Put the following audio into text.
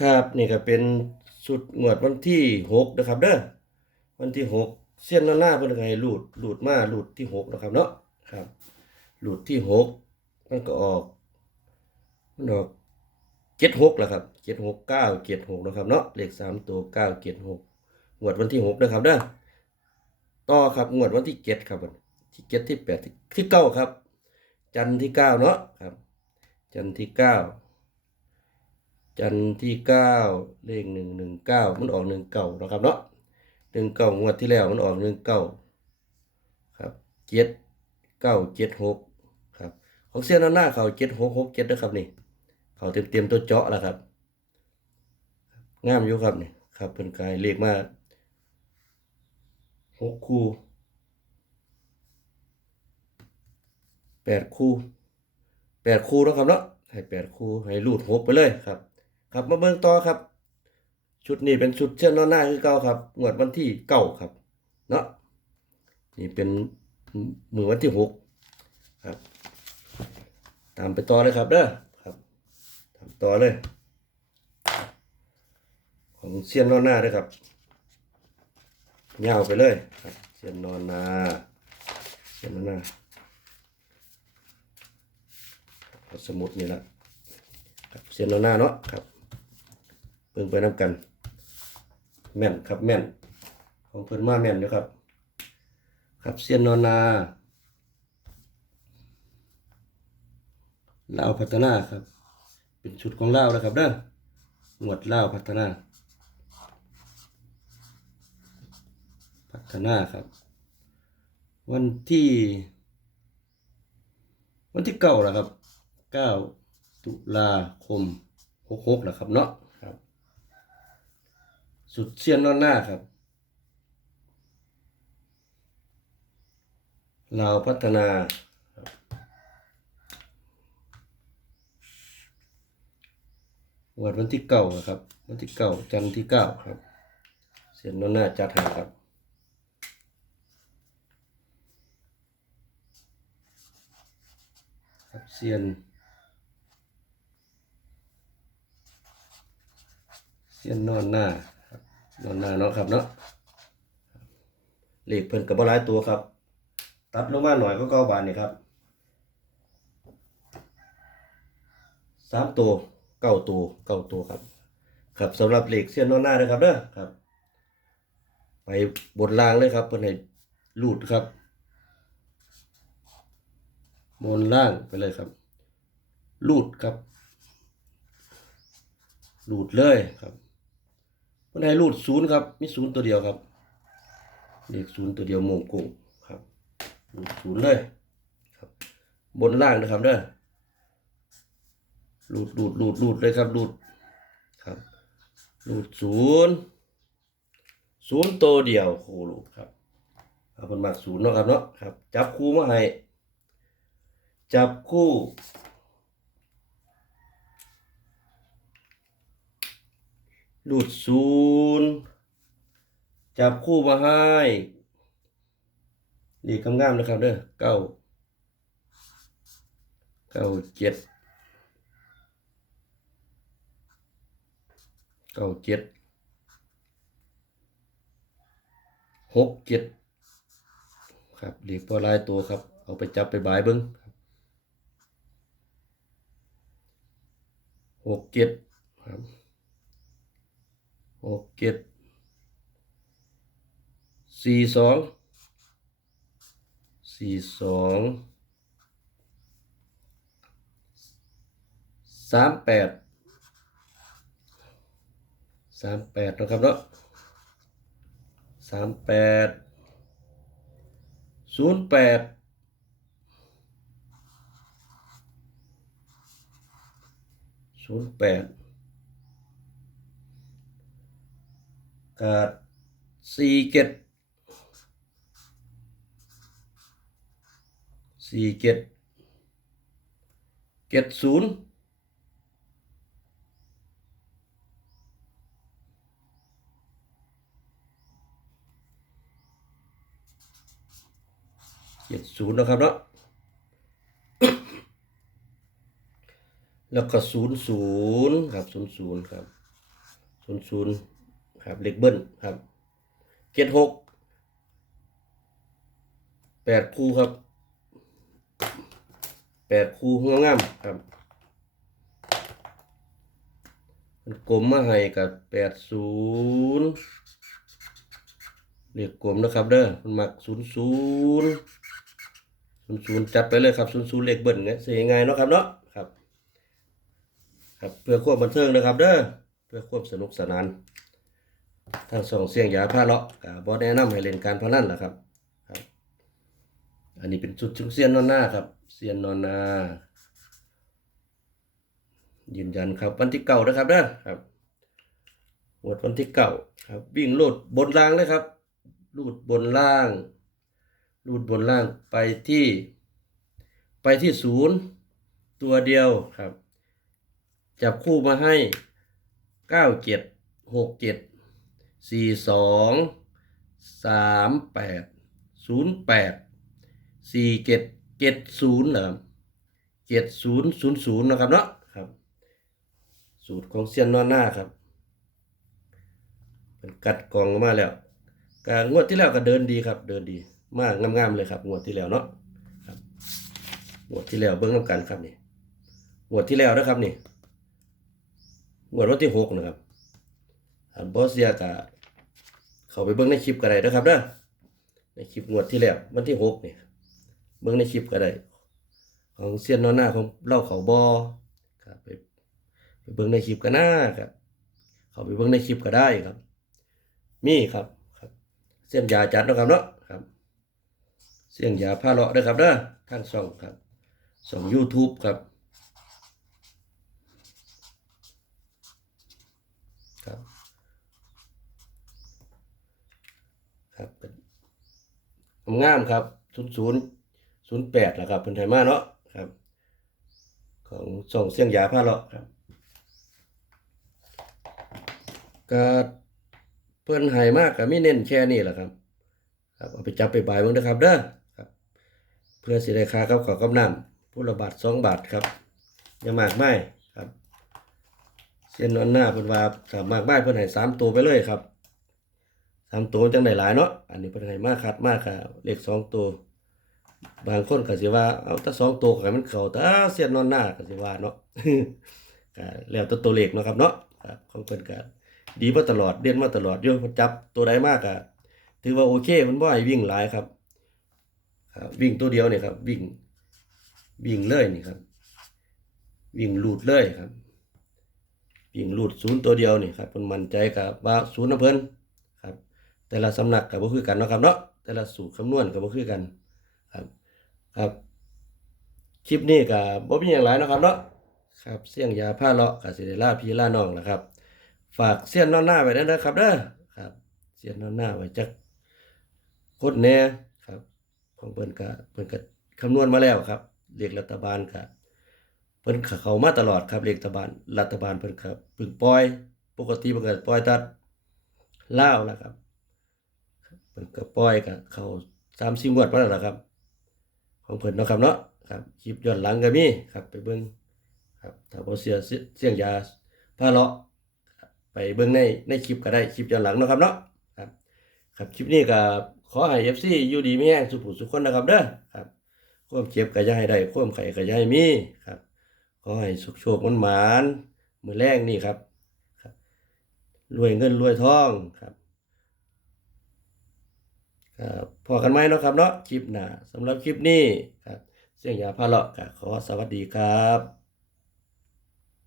ครับนี่ก็เป็นสุดงวดวันที่หกนะครับเด้อวันที่หกเส้นหน้าหน้าเพิ่นก็ให้รูดรูดมารูดที่หกนะครับเนาะครับรูดที่หกมันก็ออกมันออกเจ็ดหกแล้วครับเจ็ดหกเก้าเจ็ดหกนะครับเนาะเลขสามตัวเก้าเจ็ดหกงวดวันที่หกนะครับเด้อต่อครับงวดวันที่เจ็ดครับที่เจ็ดที่แปดที่ที่เก้าครับ จันทร์ที่เก้าเนาะครับ จันทร์ที่เก้า จันที่เก้าเลขหนึ่งหนึ่งเก้ามันออกหนึ่งเก้านะครับเนาะหนึ่งเก้างวดที่แล้วมันออกหนึ่งเก้าครับเจ็ดเก้าเจ็ดหกครับของเสี้ยนหน้าเขาเจ็ดหกหกเจ็ดนะครับนี่เขาเต็มเต็มตัวเจาะแล้วครับงามอยู่ครับนี่ครับเป็นกายเลขมาหกคู่แปดคู่แปดคู่แล้วครับเนาะให้แปดคู่ให้รูดหกไปเลยครับ ครับมาเบิ่งต่อครับ ชุดนี้เป็นชุดเชื่อนอนหน้าคือเก่าครับงวดวันที่เก้าครับ เนาะนี่เป็นมือวันที่หกครับ ตามไปต่อเลยครับเด้อครับตามต่อเลย ของเซียนนอนหน้าด้วยครับยาวไปเลยครับเซียนนอนหน้าเซียนนอนหน้าสมุดนี่ละครับเซียนนอนหน้าเนาะครับ เพิ่งไปน้ำกัน แม่นครับแม่น ของเพิ่นมาแม่นอยู่ครับ ครับเซียนนอนนาลาวพัฒนาครับ เป็นชุดของลาวนะครับเด้อหมวดลาวพัฒนา พัฒนาครับ วันที่ วันที่เก้าแล้วครับเก้าตุลาคมหกหกแล้วครับเนาะ สุดเชียนนอนหน้าครับลาวพัฒนาวันวันที่เก้าครับ วันที่เก้าจันทร์ที่เก้าครับ เสียนนอนหน้าจัดห้ครับครับเซียนเสียนนอนหน้า นอนหน้าเนาะครับเนาะเลขเพิ่นกับบ่หลายตัวครับ ตัดลงมาหน่อยก็เก้าบาทนี่ครับสามตัวเก้าตัวเก้าตัวครับ ครับสำหรับเลขเสียนนอนหน้าเลยครับเด้อครับ ไปบนล่างเลยครับเพิ่นให้รูดครับบนล่างไปเลยครับรูดครับรูดเลยครับ เพิ่นให้รูดศูนย์ครับ มีศูนย์ตัวเดียวครับเลขศูนย์ตัวเดียวโมงกุ้งครับรูดศูนย์เลยครับ บนล่างนะครับเด้อรูดรูดรูดรูดเลยครับรูดครับรูดศูนย์ศูนย์ตัวเดียวโครูรูดครับเอาเป็นมาศูนย์เนาะครับเนาะครับ จับคู่มาให้จับคู่ รูดศูนย์จับคู่มาให้ดีกำงามๆนะครับเด้อเก้าเก้าเจ็ดเก้าเจ็ดหกเจ็ดครับเรียกตัวลายตัวครับ เอาไปจับไปบายเบิ้งหกเจ็ดครับ หกเจ็ดสี่สองสี่สองสามแปดสามแปดนะครับเนาะสามแปดศูนย์แปดศูนย์แปด กาดสี่เจ็ดสี่เจ็ดเจ็ดศูนย์เจ็ดศูนย์นะครับเนาะแล้วก็ศูนย์ศูนย์ครับศูนย์ศูนย์ครับศูนย์ศูนย์ ครับเลขเบิ้ลครับเจ็ดหกแปดคู่ครับแปดคู่งามๆครับมันกลมมาให้กับแปดศูนย์เลขกลมนะครับเด้อมันมักศูนย์ศูนย์ศูนย์ศูนย์จัดไปเลยครับศูนย์ศูนย์เลขเบิ้ลเนี่ยเสียง่ายเนาะครับเนาะครับ ครับเพื่อความบันเทิงนะครับเด้อเพื่อความสนุกสนาน ทางสองเสียงยาผ้าเลาะกับบอแนะนำให้เล่นการพนันแหละครับครับ อันนี้เป็นจุดชุงเซียนนอนหน้าครับเซียนนอนนายืนยันครับวันที่เก่านะครับเด้อครับหมดวันที่เก่าครับ วิ่งลูดบนล่างเลยครับลูดบนล่างลูดบนล่างไปที่ ไปที่ศูนย์ตัวเดียวครับ จับคู่มาให้เก้าเจ็ดหกเจ็ด สี่สองสามแปดศูนย์แปดสี่เจ็ดเจ็ดศูนย์เหรอเจ็ดศูนย์ศูนย์ศูนย์นะครับเนาะครับ สูตรของเซียนนอนหน้าครับเป็นกัดกล่องมาแล้วการงวดที่แล้วก็เดินดีครับ เดินดีมากงามๆเลยครับงวดที่แล้วเนาะครับงวดที่แล้วเบิ้งน้ำกันครับนี่งวดที่แล้วนะครับนี่งวดวันที่หกนะครับอันบอสเซียกะ เขาไปเบิ่งในคลิปก็ได้นะครับเด้อในคลิปงวดที่แล้ววันที่หกนี่เบิ่งในคลิปก็ได้ ของเซียนนอนหน้าของเล่าเขาบอครับไปไปเบิ่งในคลิปก็น่าครับ เขาไปเบิ่งในคลิปก็ได้ครับ มีครับครับ เสียนยาจัดนะครับเนาะครับ เสียงยาผ้าเลาะเด้อครับเด้อทางช่องครับช่อง YouTube ครับครับครับเป็น งามครับศูนย์ศูนย์ศูนย์แปดแหละครับเพิ่นไทยมาเนาะครับ ของส่งเสียงยาผ้าเลาะครับก็เพิ่นให้มากก็มีเน้นแค่นี้แหละครับ ครับเอาไปจับไปบายเบิ่งเด้อครับเด้อครับ เพื่อสิได้ค่ากับข้าวกับน้ำผู้ละบาทสองบาทครับอย่ามากไม่ครับเส้นนอนหน้าเพิ่นว่าสามารถบ้านเพิ่นให้สามตัวไปเลยครับ สามตัวจังได้หลายเนาะอันนี้เพิ่นให้มากคัดมากค่ะเลขสองตัว บางคนก็สิว่าเอาแต่สองตัวก็ให้มันเข้าแต่เส้นนอนหน้าก็สิว่าเนาะก็แล้วแต่ตัวเลขเนาะครับเนาะครับของเพิ่นก็ดีมาตลอดเด่นมาตลอดอยู่เพิ่นจับตัวใดมากก็ถือว่าโอเคเพิ่นบ่ให้วิ่งหลายครับครับวิ่งตัวเดียวเนี่ยครับ วิ่งวิ่งเลยนี่ครับ วิ่งหลูดเลยครับวิ่งรูดศูนย์ตัวเดียวนี่ครับเพิ่นมั่นใจกับว่าศูนย์นะเพิ่น แต่ละสำนักก็บ่คือกันเนาะครับเนาะแต่ละสูตรคำนวณก็บ่คือกันครับครับ คลิปนี้ก็บ่มีหยังหลายเนาะครับเนาะครับเสียงยาผ้าเลาะก็สิได้ลาพี่ลาน้องนะครับ ฝากเสียนนอนหน้าไว้ด้วยนะครับเด้อครับ เสียนนอนหน้าไว้จักโคนแน่ครับ ของเพิ่นก็เพิ่นก็คำนวณมาแล้วครับเลขรัฐบาลก็เพิ่นเข้ามาตลอดครับเลขรัฐบาลรัฐบาลเพิ่นครับเพิ่งปล่อย ปกติเพิ่นก็ปล่อยตัดลาวแล้วครับ เพิ่นก็ปล่อยก็เข้า3-4งวดมาแล้วล่ะครับ ของเพิ่นเนาะครับเนาะครับคลิปย้อนหลังก็มีครับ ไปเบิ่งครับถ้าบ่เสียเสียงยาพาเลาะไปเบิ่งในในคลิปก็ได้คลิปย้อนหลังเนาะครับเนาะครับ ครับคลิปนี้ก็ขอให้ FC อยู่ดีมีแรงสุขสุขคนนะครับเด้อครับความเจ็บก็อย่าให้ได้ความไข้ก็อย่าให้มีครับขอให้สุขโชคมันหมานมือแรกนี่ครับครับรวยเงินรวยทองครับ พอกันไหมเนาะครับเนาะคลิปหน้าสำหรับคลิปนี้ครับ เสียงยาพาเลาะขอสวัสดีครับ